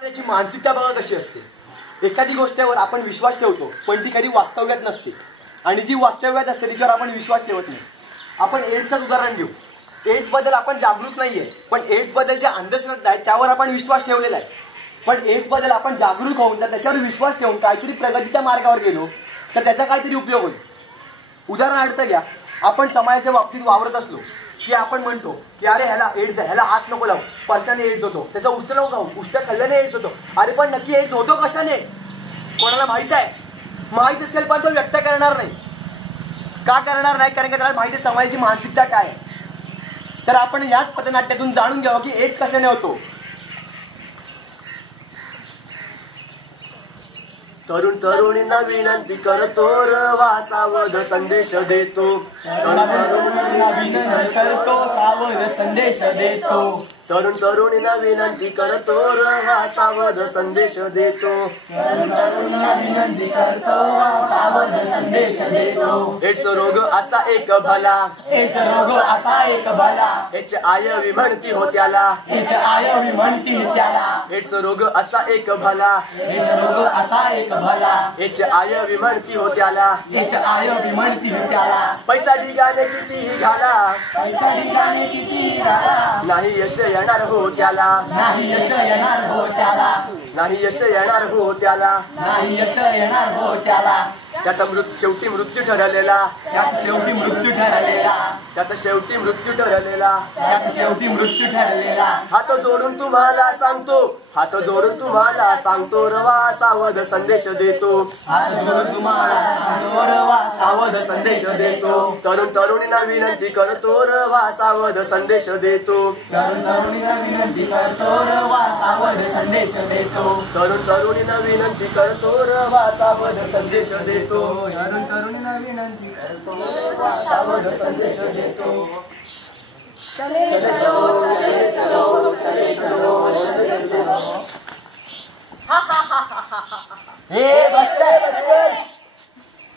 त्याची मानसिकता बघा कशी असते. एखादी गोष्टीवर आपण विश्वास ठेवतो पण ती खरी वास्तव्यात नसते आणि जी वास्तव्यात असते तिच्यावर आपण विश्वास ठेवत नाही. आपण एड्सचं उदाहरण घेऊ. एड्स बद्दल आपण जागरूक नाहीये पण एड्स बद्दल ज्या अंधश्रद्धा आहेत त्यावर आपण विश्वास ठेवलेला आहे. पण एड्स बद्दल आपण जागरूक होऊन तर त्याच्यावर विश्वास ठेवून काहीतरी प्रगतीच्या मार्गावर गेलो तर त्याचा काहीतरी उपयोग होईल. उदाहरणार्थ घ्या, आपण समाजाच्या बाबतीत वावरत असलो की आपण म्हणतो की अरे ह्याला एड्स आहे, ह्याला हात नको लावू, स्पर्शाने एड्स होतो, त्याचा उष्ट नको खाऊ, उष्ट खाल्ल्याने एड्स होतो. अरे पण नक्की एड्स होतो कशाने? कोणाला माहित आहे? माहित असेल पण तो व्यक्त करणार नाही. का करणार नाही? कारण की त्याला माहिती आहे समाजाची मानसिकता काय आहे. तर आपण याच पथनाट्यातून जाणून घ्यावं की एड्स कशाने होतो. तरुण तरुणींना विनंती करतो रवा सावध संदेश देतो. तरुण तरुणींना विनंती करतो सावध संदेश देतो. तरुण तरुणींना विनंती करतो रवा सावध संदेश देतो. तरुण तरुणींना विनंती करतो सावध संदेश देतो. एड्स रोग असा एक भला, एड्स रोग असा एक भला, एच आय म्हणती हो त्याला, एच आय म्हणती त्याला. एड्स रोग असा एक भला, एड्स रोग असा एक भला, एच आय म्हणती हो त्याला, एच आय म्हणती हो त्याला. पैसा ढिगाने किती घाला, पैसा ढिगाने किती घाला, नाही यश येणार हो त्याला, नाही यश येणार हो त्याला, नाही यश येणार हो त्याला, नाही यश येणार हो त्याला. त्यात शेवटी मृत्यू ठरलेला, त्यात शेवटी मृत्यू ठरलेला, त्यात शेवटी मृत्यू ठरलेला, त्यात शेवटी मृत्यू ठरलेला. हात जोडून तुम्हाला सांगतो, हात जोडून तुम्हाला सांगतो रवा सावध संदेश देतो. हात जोडून तुम्हाला सांगतो रवा सावध संदेश देतो. तरुण तरुणींना विनंती करतो रवा सावध संदेश देतो. तरुण तरुणींना विनंती करतो रवा सावध संदेश देतो. तरुण तरुणींना विनंती करतो रवा सावध संदेश देतो. तरुण तरुणींना विनंती करतो रवा सावध संदेश देतो. चले चलो चले चलो चले चलो चले चलो.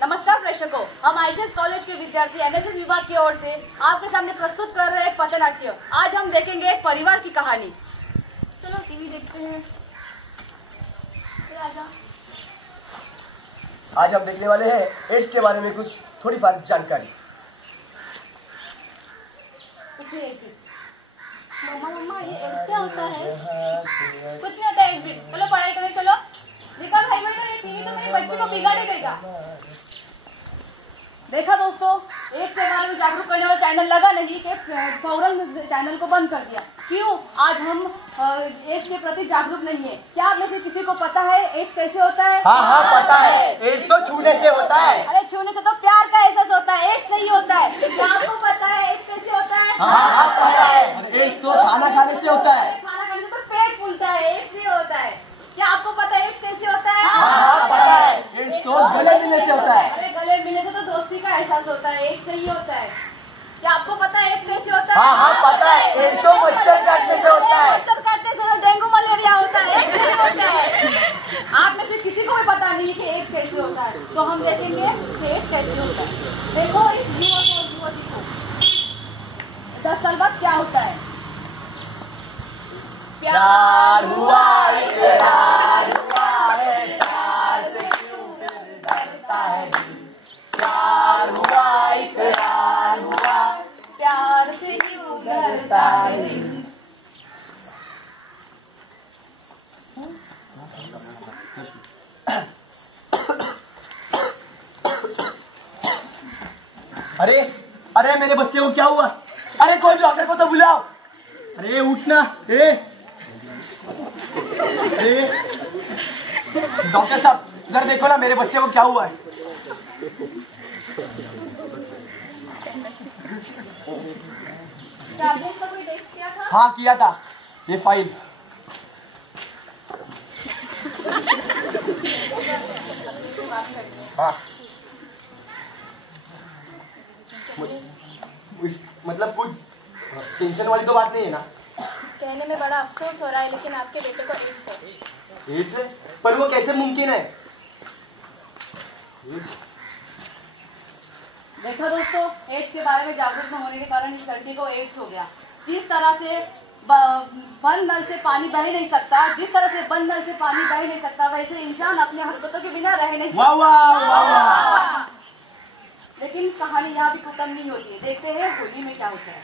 नमस्कार प्रेक्षकों, हम आईसीएस कॉलेज के विद्यार्थी एनएसएस विभाग की ओर से आपके सामने प्रस्तुत कर रहे एक पथनाट्य. आज हम देखेंगे एक परिवार की कहानी. चलो टीवी देखते हैं. आज हम देखने वाले हैं एड्स के बारे में कुछ थोड़ी बार जानकारी. मम्मा ये एड्स क्या होता है? कुछ नहीं होता एड्स. चलो पढ़ाई करने चलो. देखा भाई बहनों, ये टीवी तो मेरे बच्चे को बिगाड़े देगा. देखा दोस्तों, एड्स के बारे में जागरूक करने वाला चैनल लगा नहीं कि फौरन चैनल को बंद कर दिया. क्यों? आज हम एड्स के प्रति जागरूक नहीं है. क्या आप में से किसी को पता है एड्स कैसे होता है? हाँ हाँ पता है. एड्स तो छूने से होता है. अरे छूने से तो प्यार का एहसास होता है, एड्स नहीं होता है. क्या आपको पता है एड्स कैसे होता है? हाँ हाँ पता है. एड्स तो खाना खाने से होता है. खाना खाने से तो पेट फूलता है, एड्स नहीं होता है. क्या आपको पता है एड्स कैसे होता है? हाँ हाँ पता है. एड्स तो गले मिलने से होता है. अरे गले मिलने से तो दोस्ती का एहसास होता है, एड्स नहीं होता है. क्या आपको पता है एड्स कैसे होता है? हाँ हाँ पता है. एड्स तो मच्छर काटने से होता है. मच्छर काटने से तो डेंगू मलेरिया होता है, एड्स नहीं होता है. आप में से किसी को भी पता नहीं कि एड्स कैसे होता है. तो हम देखेंगे कि एड्स कैसे होता है. देखो इस युवक और युवती को 10 साल बाद क्या होता है. प्यार हुआ इकरार हुआ है, प्यार से क्यों डरता है दिल. प्यार हुआ इकरार हुआ, प्यार से क्यों डरता है दिल. अरे अरे मेरे बच्चे को क्या हुआ? अरे कोई डॉक्टर को तो बुलाओ. अरे उठना. डॉक्टर साहब जरा देखो ना मेरे बच्चे को क्या हुआ है. क्या आपने इसका कोई टेस्ट किया था? हाँ किया था. ये फाइल. हाँ मतलब कुछ टेंशन वाली तो बात नहीं है ना. कहने में बड़ा अफसोस हो रहा है लेकिन आपके बेटे को एड्स है. एड्स है? पर वो कैसे मुमकिन है? देखा दोस्तों, एड्स के बारे में जागरूक न होने के कारण इस लड़की को एड्स हो गया. जिस तरह से बंद नल से पानी बह नहीं सकता, जिस तरह से बंद नल से पानी बह नहीं सकता, वैसे इंसान अपनी हरकतों के बिना रह नहीं सकता। लेकिन कहानी यहाँ भी खत्म नहीं होती है। देखते हैं होली में क्या होता है।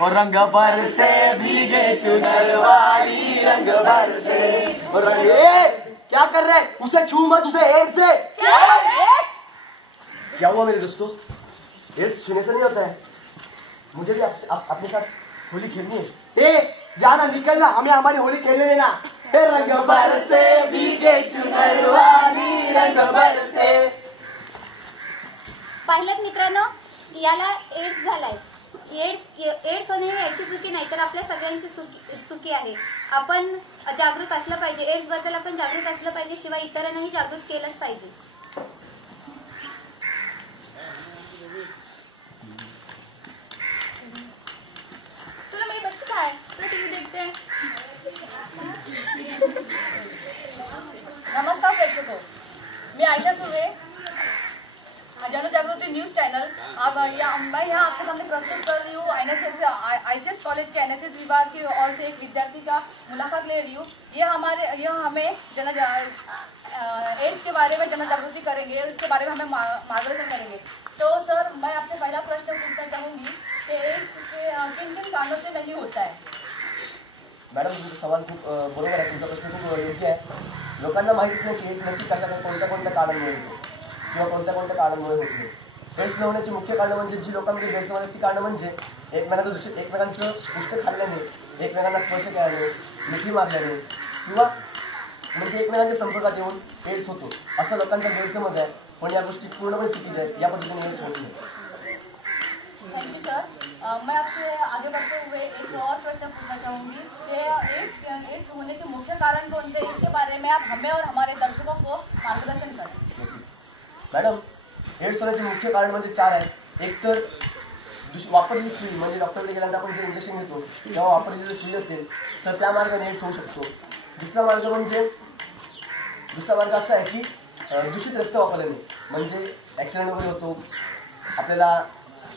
और रंग बरसे भीगे चुनर वाली, रंग बरसे और रंग। क्या कर रहे हैं? उसे छू मत, उसे एड्स से। क्या हुआ मेरे दोस्तों? एड्स छूने से नहीं होता है। मुझे भी अपने साथ होली खेलनी है। जाना, निकलना, हमें हमारी होली खेलने देना। रंग बरसे भीगे चुनर वाली, रंग बरसे। पाहिलं मित्रांनो, याला एड्स झालाय. एड्स होणे ही याची चुकी नाही तर आपल्या सगळ्यांची चुकी आहे. आपण जागरूक असलं पाहिजे. एड्स बद्दल आपण जागरूक असलं पाहिजे, शिवाय इतरांनाही जागरूक केलंच पाहिजे. चलो मेरे बच्चे कहाँ है? चलो टीवी देखते हैं. नमस्कार प्रेक्षकों, मैं आयशा सुर्वे, जनजागृति न्यूज चैनल। मैं यहाँ आपके सामने प्रस्तुत कर रही हूँ आईसीएस कॉलेज के एनएसएस विभाग की ओर से एक विद्यार्थी का मुलाकात ले रही हूँ। यह हमें एड्स के बारे में जनजागृति करेंगे, इसके बारे में हमें मार्गदर्शन करेंगे। तो सर, मैं आपसे पहला प्रश्न पूछना चाहूंगी कि एड्स किन किन कारणों से नहीं होता है? मॅडम, तुमचा सवाल खूप बरोबर आहे. तुमचा प्रश्न खूप योग्य आहे. लोकांना माहितीच नाही की एड्स नक्की कशा कोणत्या कारणांमुळे होतो किंवा कोणत्या कारणांमुळे होत नाही. एड्स न होण्याची मुख्य कारणं म्हणजे जी लोकांमध्ये गैरसमज आहेत ती कारणं म्हणजे एकमेकांचं उष्ट खाल्ल्याने, एकमेकांना स्पर्श केल्याने, मिठी मारल्याने किंवा म्हणजे एकमेकांच्या संपर्कात येऊन एड्स होतो असं लोकांचा गैरसमज आहे. पण या गोष्टी पूर्णपणे चुकीच्या आहेत. या पद्धतीने एड्स होत नाही. Thank you sir. मैं आपसे आगे बढ़ते हुए एक और प्रश्न पूछना चाहूंगी कि एड्स होने के मुख्य कारण कौन से, इसके बारे में आप हमें और हमारे दर्शकों को मार्गदर्शन करें. मॅडम, एड्स होण्याचे मुख्य कारण म्हणजे 4 आहेत. एक तर वापरलेली सुई, म्हणजे डॉक्टरकडे गेल्यानंतर आपण जे इंजेक्शन घेतो तेव्हा वापरलेली सुई असेल तर त्या मार्गाने एड्स होऊ शकतो. दुसरा मार्ग असा आहे की दूषित रक्त वापरल्याने, म्हणजे ॲक्सिडेंट वगैरे होतो, आपल्याला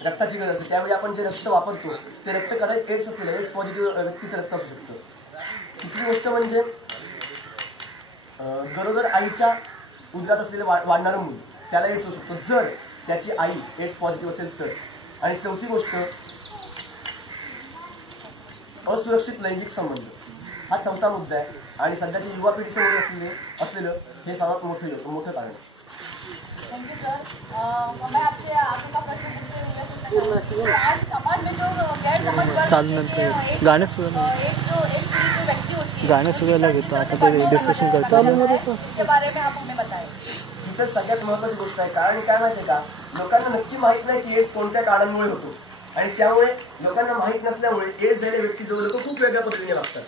रक्ताची गरज असते, त्यावेळी आपण जे रक्त वापरतो ते रक्त कदाचित एड्स असलेलं, एड्स पॉझिटिव्ह व्यक्तीचं रक्त असू शकतं. तिसरी गोष्ट म्हणजे गरोदर आईच्या उदरात असलेलं वाढणारं मूल, त्याला एड्स होऊ शकतो जर त्याची आई एड्स पॉझिटिव्ह असेल तर. आणि चौथी गोष्ट असुरक्षित लैंगिक संबंध, हा चौथा मुद्दा आहे. आणि सध्याच्या युवा पिढीसमोर असलेलं हे सर्वात मोठं कारण. Thank you sir. मैं आपसे आगे का प्रश्न पूछते हुए आज समाज में जो गैर समझ गाणे सुरू गाणे सुरू घेतो आता ते डिस्कशन करतो इसके बारे में आप हमें बताएं. ही तर सगळ्यात महत्त्वाची गोष्ट आहे. कारण काय माहिती आहे का, लोकांना नक्की माहित नाही की एड्स कोणत्या कारणांमुळे होतो. आणि त्यामुळे लोकांना माहित नसल्यामुळे एड्स झालेल्या व्यक्तीजवळ लोक खूप वेगळ्या पद्धतीने वागतात.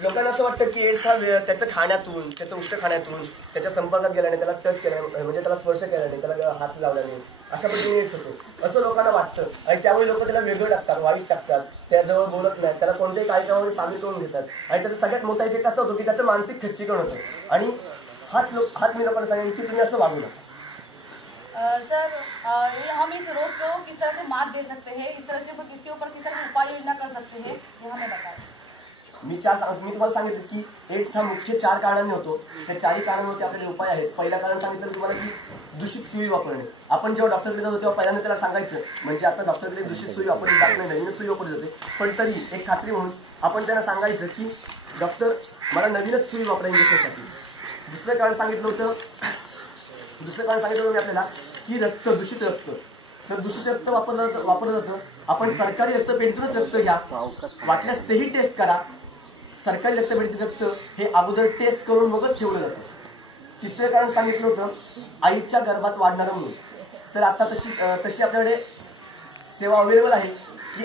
लोकांना असं वाटतं की एड्स हा त्याचं खाण्यातून, त्याचं उष्ट खाण्यातून, त्याच्या संपर्कात गेल्याने, त्याला टच केल्याने, म्हणजे त्याला स्पर्श केल्याने, त्याला हात लावल्याने अशा पद्धतीने एड्स होतो असं लोकांना वाटतं. आणि त्यामुळे लोक त्याला वेगळं टाकतात, वाईट टाकतात, त्याजवळ बोलत नाही, त्याला कोणत्याही कार्यक्रमामध्ये सामील करून घेतात. आणि त्याचा सगळ्यात मोठा इफेक्ट असा होतो की त्याचं मानसिक खच्चीकरण होतं. आणि हाच मी लोकांना सांगेन की तुम्ही असं वागू नका. सर, हम इस रोग को किस तरह से मात दे सकते हैं, इस तरह से किसके ऊपर किस तरह से उपाय योजना कर सकते हैं, ये हमें बताएं. मी तुम्हाला सांगितलं की एड्स हा मुख्य 4 कारणांनी होतो. त्या 4 कारणांवरती आपल्याला उपाय आहेत. पहिला कारण सांगितलं तुम्हाला की दूषित सुई वापरणे. आपण जेव्हा डॉक्टरकडे जातो तेव्हा पहिल्यांदा त्याला सांगायचं, म्हणजे आता डॉक्टरकडे दूषित सुई वापरली जात नाही, नवीन सुई वापरली जाते, पण तरी एक खात्री म्हणून आपण त्यांना सांगायचं की डॉक्टर मला नवीनच सुई वापरा इंजेक्शनसाठी. दुसरं कारण सांगितलं होतं मी आपल्याला की दूषित रक्त. तर दूषित रक्त वापरलं जातं. आपण सरकारी रक्तपेढीतूनच रक्त घ्या, वाटल्यास तेही टेस्ट करा. सरकारी रक्तपेढीचं रक्त हे अगोदर टेस्ट करून मगच ठेवलं जातं. तिसरं कारण सांगितलं होतं आईच्या गर्भात वाढणारं मूल. तर आता तशी आपल्याकडे सेवा अवेलेबल आहे की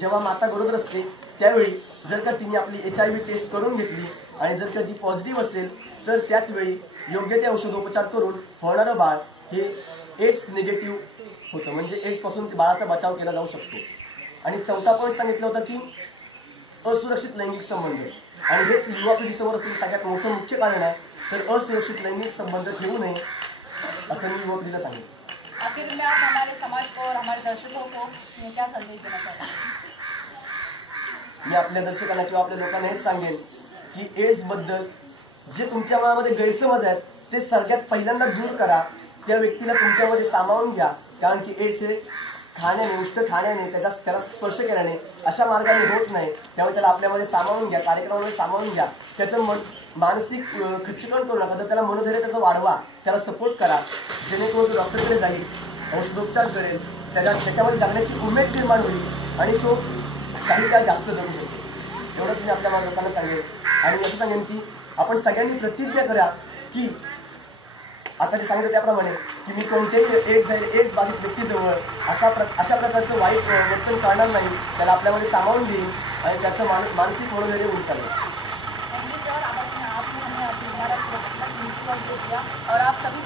जेव्हा माता गरोदर असते त्यावेळी जर का तिने आपली HIV टेस्ट करून घेतली आणि जर का ती पॉझिटिव्ह असेल तर त्याच वेळी योग्य ते औषधोपचार करून होणारं बाळ हे एड्स निगेटिव्ह होतं, म्हणजे एड्स पासून बाळाचा बचाव केला जाऊ शकतो. आणि चौथा पॉईंट सांगितलं होतं की असुरक्षित लैंगिक संबंध. आणि हेच युवा पिढीसमोर असलेलं सगळ्यात मोठं मुख्य कारण आहे. तर असुरक्षित लैंगिक संबंध ठेवू नये असं मी युवा पिढीला सांगेन. आखिर में आप हमारे समाज को और हमारे दर्शकों को क्या संदेश देना चाहते हैं? मी आपल्या दर्शकांना किंवा आपल्या लोकांना हेच सांगेन की एड्स बद्दल जे तुमच्या मनामध्ये गैरसमज आहेत ते सगळ्यात पहिल्यांदा दूर करा. त्या व्यक्तीला तुमच्यामध्ये सामावून घ्या. कारण की एड्स हे खाण्याने, उष्ट खाण्याने, त्याला स्पर्श केल्याने अशा मार्गाने होत नाही. त्यामुळे त्याला आपल्यामध्ये सामावून घ्या, कार्यक्रमामध्ये सामावून घ्या. त्याचं मानसिक खच्चीकरण करू नका, तर त्याला मनोधैर्य त्याचं वाढवा, त्याला सपोर्ट करा. जेणेकरून तो डॉक्टरकडे जाईल, औषधोपचार करेल, त्याच्यामध्ये जगण्याची उमेद निर्माण होईल आणि तो काही काळ जास्त जगू शकतो. एवढंच मी आपल्या लोकांना सांगेन. आणि असं सांगेन की आपण सगळ्यांनी प्रतिज्ञा करा की आता ते सांगितलं त्याप्रमाणे की मी कोणत्याही एड्स बाधित व्यक्तीजवळ अशा प्रकारचं वाईट वर्तन करणार नाही. त्याला आपल्यामध्ये सामावून घेईल आणि त्याचं मानसिक मनोधैर्य उंचावेल. थैंक यू सर, आपने हमें और आप सभी